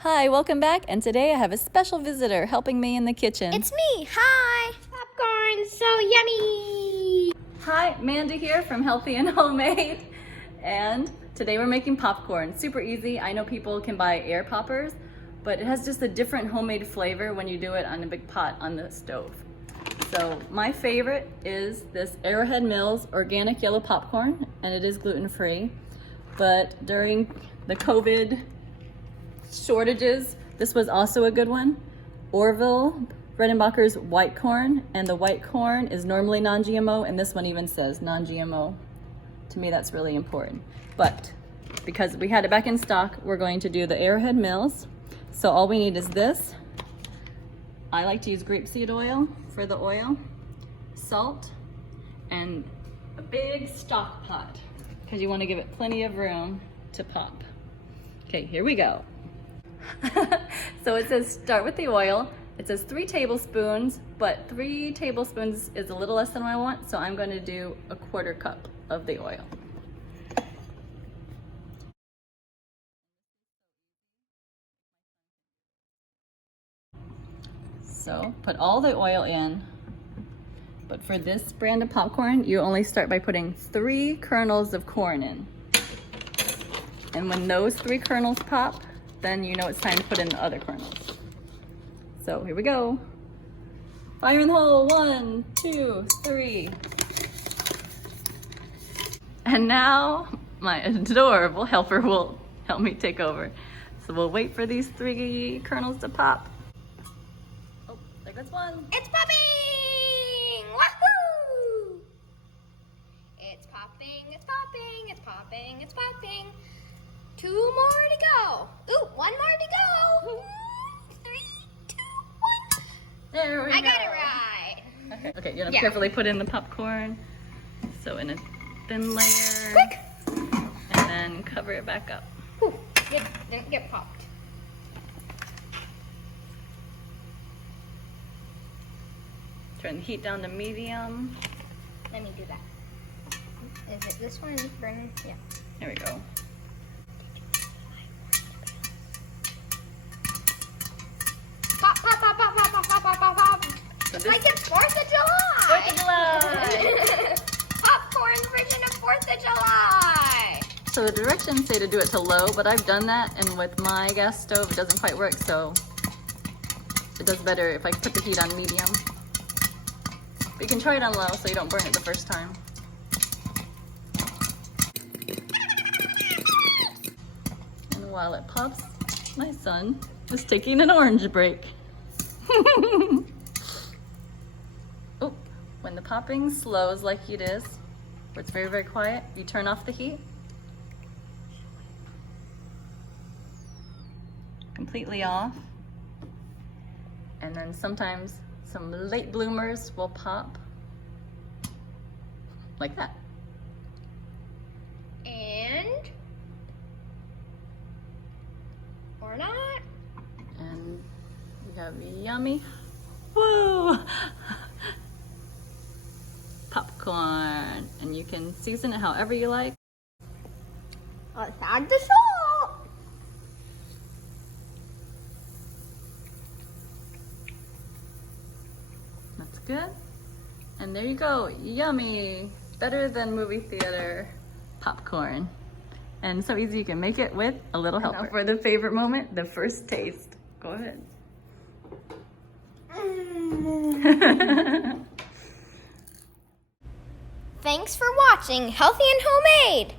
Hi, welcome back, and today I have a special visitor helping me in the kitchen. It's me. Hi. Popcorn, so yummy. Hi, Mandy here from Healthy and Homemade, and today we're making popcorn. Super easy. I know people can buy air poppers, but it has just a different homemade flavor when you do it on a big pot on the stove. So my favorite is this Arrowhead Mills organic yellow popcorn, and it is gluten-free. But during the COVID shortages, this was also a good one. Orville Redenbacher's white corn, and the white corn is normally non-GMO, and this one even says non-GMO. To me, that's really important. But because we had it back in stock, we're going to do the Arrowhead Mills. So all we need is this. I like to use grapeseed oil for the oil, salt, and a big stock pot, because you want to give it plenty of room to pop. Okay, here we go. So it says start with the oil. It says 3 tablespoons, but 3 tablespoons is a little less than what I want, so I'm going to do a 1/4 cup of the oil. So put all the oil in, but for this brand of popcorn, you only start by putting 3 kernels of corn in. And when those 3 kernels pop, then you know it's time to put in the other kernels. So here we go. Fire in the hole, 1, 2, 3. And now my adorable helper will help me take over. So we'll wait for these 3 kernels to pop. Oh, there goes one. It's popping! Wahoo! It's popping, it's popping, it's popping, it's popping. 2 more to go. Ooh, 1 more to go. 3, 2, 1. There we go. I got it right. Okay, you have to carefully put in the popcorn. So in a thin layer. Quick. And then cover it back up. Ooh, didn't get popped. Turn the heat down to medium. Let me do that. Is it this one burning? Yeah. There we go. Pop, pop, pop, pop, pop, pop, pop, pop, pop. So this Like it's 4th of July. 4th of July. Popcorn version of 4th of July. So the directions say to do it to low, but I've done that, and with my gas stove, it doesn't quite work, so it does better if I put the heat on medium. But you can try it on low so you don't burn it the first time. And while it pops, my son is taking an orange break. Oh, when the popping slows like it is, where it's very, very quiet, you turn off the heat. Completely off. And then sometimes some late bloomers will pop like that. And or not. And we have yummy, woo, popcorn. And you can season it however you like. Let's add the salt. That's good. And there you go, yummy. Better than movie theater popcorn. And so easy you can make it with a little helper. Now for the favorite moment, the first taste. Go ahead. Thanks for watching Healthy and Homemade.